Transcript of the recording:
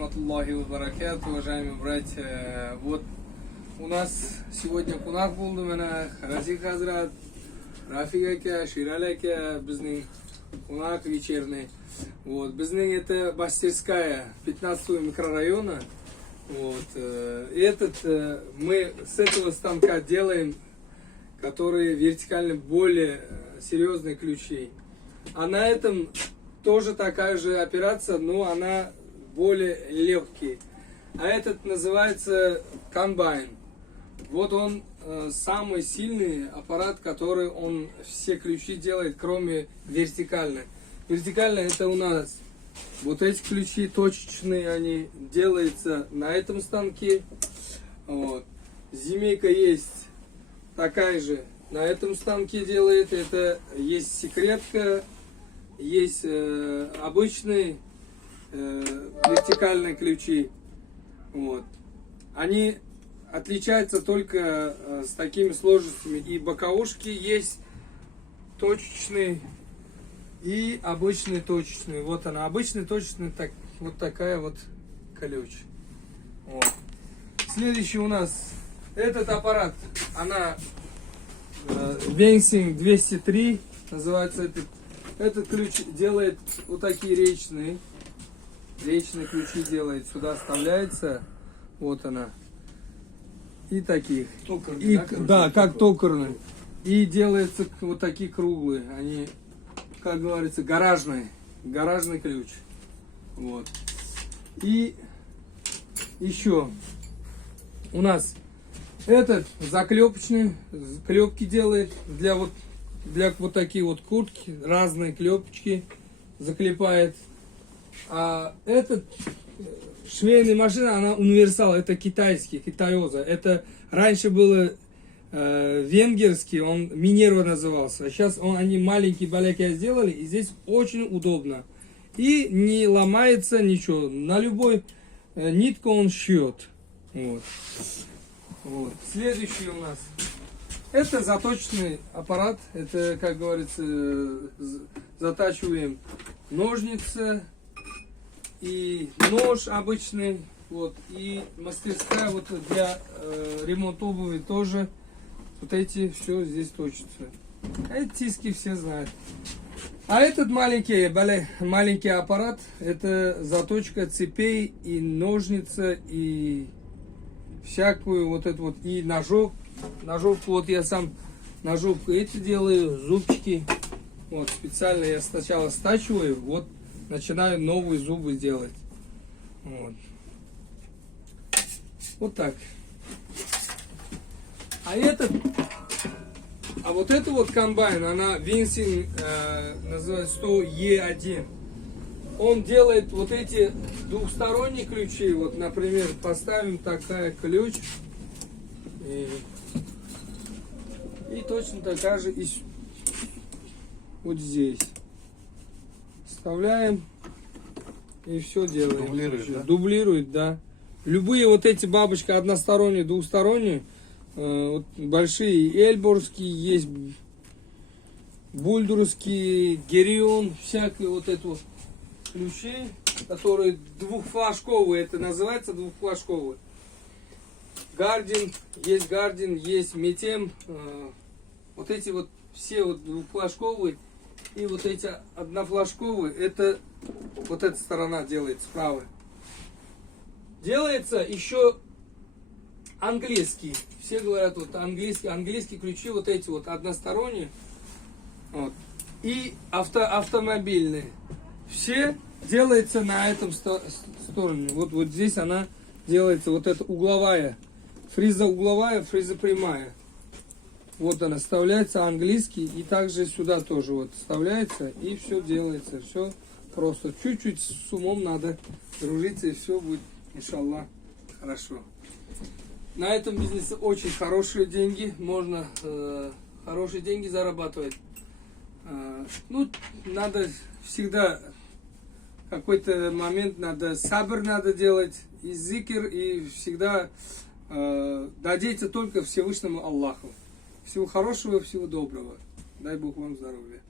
Аллахи ва баракат, уважаемые братья. Вот у нас сегодня кунак булды мана Разик Хазрат, Рафик ака, Шираль ака, bizning кунак вечерний. Вот, bizning это мастерская 15-го микрорайона. Вот, мы с этого станка делаем, которые вертикально более серьезные ключи. А на этом тоже такая же операция, но она более легкий. А этот называется комбайн. Вот он самый сильный аппарат, который он все ключи делает, кроме вертикальной. Вертикально это у нас вот эти ключи точечные, они делаются на этом станке. Вот. Зимейка есть такая же, на этом станке делает. Это есть секретка, есть обычный вертикальные ключи. Вот. Они отличаются только с такими сложностями. И боковушки есть точечные и обычные точечные. Вот она, обычный точечный, так, вот такая вот ключ. Вот. Следующий у нас этот аппарат. Она Венсинг 203 называется этот. Этот ключ делает вот такие речные ключи делает, сюда вставляется, вот она, и таких, токарный, да, как токарный, и делается вот такие круглые, они, как говорится, гаражный ключ, вот. И еще у нас этот заклепочный, клепки делает для вот такие вот куртки, разные клепочки заклепает. А этот швейная машина, она универсал, это китайский, китайоза. Это раньше было венгерский, он Минерва назывался. А сейчас они маленькие баляки сделали, и здесь очень удобно. И не ломается ничего, на любой нитку он шьет. Вот. Вот. Следующий у нас. Это заточный аппарат, это, как говорится, затачиваем ножницы и нож обычный, вот, и мастерская вот для ремонта обуви тоже, вот эти все здесь точится. Эти тиски все знают. А этот маленький аппарат, это заточка цепей и ножницы и всякую вот эту вот, и ножовку, вот я сам ножовку эти делаю, зубчики. Вот специально я сначала стачиваю, вот начинаю новые зубы делать. Вот так. А вот это вот комбайн, она Винсинг называется 100E1. Он делает вот эти двухсторонние ключи. Вот, например, поставим такая ключ. И точно такая же и вот здесь. Вставляем и все делаем. Дублирует, да? Дублирует, да. Любые вот эти бабочки односторонние, двухсторонние, вот большие эльборские есть, бульдурские, герион, всякие вот это вот ключи, которые двухфлажковые, это называется двухфлажковые. Гардин, есть метем, вот эти вот все вот двухфлажковые и вот эти однофлажковые, это вот эта сторона делается, правая. Делается еще английский, все говорят вот английские ключи, вот эти вот односторонние, вот, и автомобильные, все делается на этом стороне. Вот здесь она делается, вот эта угловая. Фреза угловая, фреза прямая. Вот она вставляется, английский, и также сюда тоже вот вставляется, и все делается. Все просто. Чуть-чуть с умом надо дружиться, и все будет, иншаллах, хорошо. На этом бизнесе очень хорошие деньги, можно хорошие деньги зарабатывать. Ну, надо всегда, какой-то момент надо сабр надо делать, и зикр, и всегда надеяться только Всевышнему Аллаху. Всего хорошего, всего доброго. Дай Бог вам здоровья.